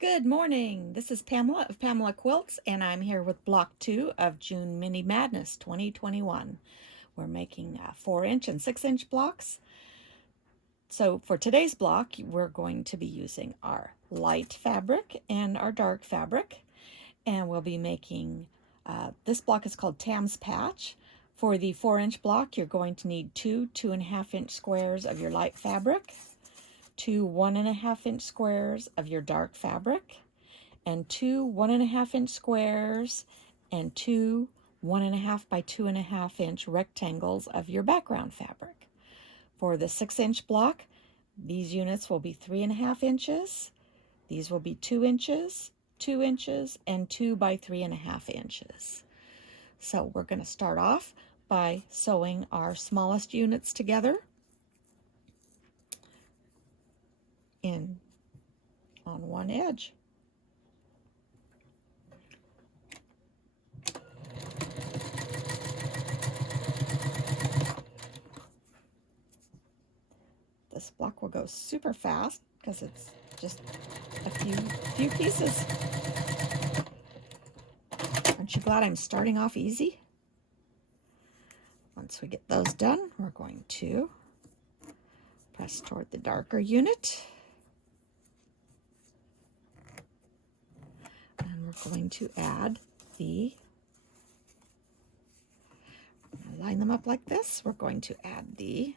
Good morning. This is Pamela of Pamela Quilts, and I'm here with Block 2 of June Mini Madness 2021. We're making 4-inch and 6-inch blocks. So for today's block, we're going to be using our light fabric and our dark fabric, and we'll be making, this block is called Tam's Patch. For the 4-inch block, you're going to need two 2.5-inch squares of your light fabric, two 1.5-inch squares of your dark fabric, and two 1.5-inch squares and two 1.5 by 2.5-inch rectangles of your background fabric. For the 6-inch block, these units will be 3.5 inches. These will be 2 inches, 2 inches, and 2 by 3.5 inches. So we're going to start off by sewing our smallest units together on one edge. This block will go super fast because it's just a few pieces. Aren't you glad I'm starting off easy? Once we get those done, we're going to press toward the darker unit. And we're going to add line them up like this. We're going to add the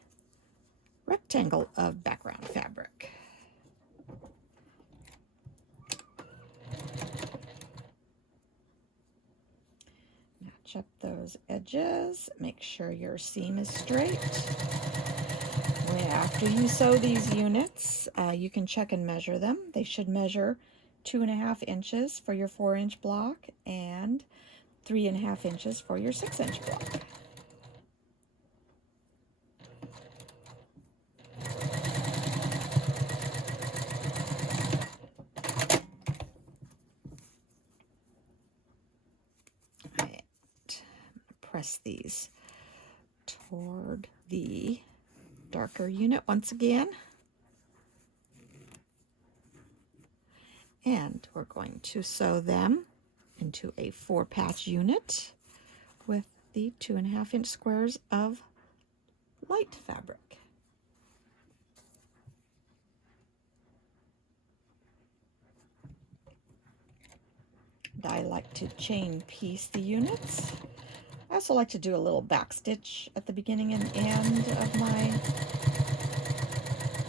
rectangle of background fabric. Match up those edges. Make sure your seam is straight. After you sew these units, you can check and measure them. They should measure 2.5 inches for your 4-inch block and 3.5 inches for your 6-inch block. Press these toward the darker unit once again. And we're going to sew them into a 4-patch unit with the 2.5-inch squares of light fabric. And I like to chain piece the units. I also like to do a little back stitch at the beginning and end of my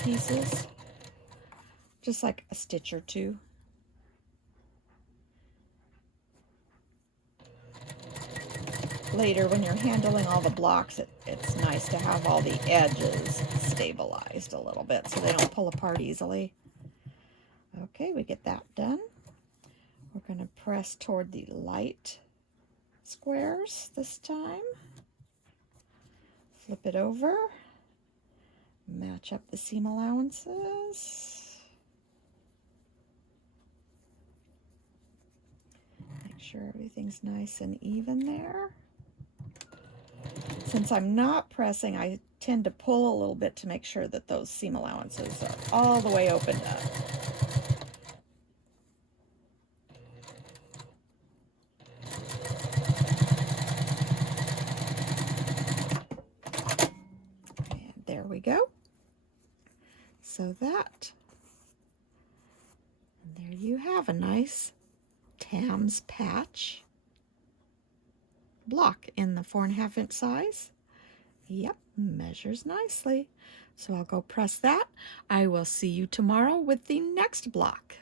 pieces, just like a stitch or two. Later, when you're handling all the blocks, it's nice to have all the edges stabilized a little bit so they don't pull apart easily. Okay, we get that done. We're going to press toward the light squares this time. Flip it over. Match up the seam allowances. Make sure everything's nice and even there. Since I'm not pressing, I tend to pull a little bit to make sure that those seam allowances are all the way opened up. There we go. So that, and there you have a nice Tam's Patch block in the 4.5-inch size. Yep, measures nicely. So I'll go press that. I will see you tomorrow with the next block.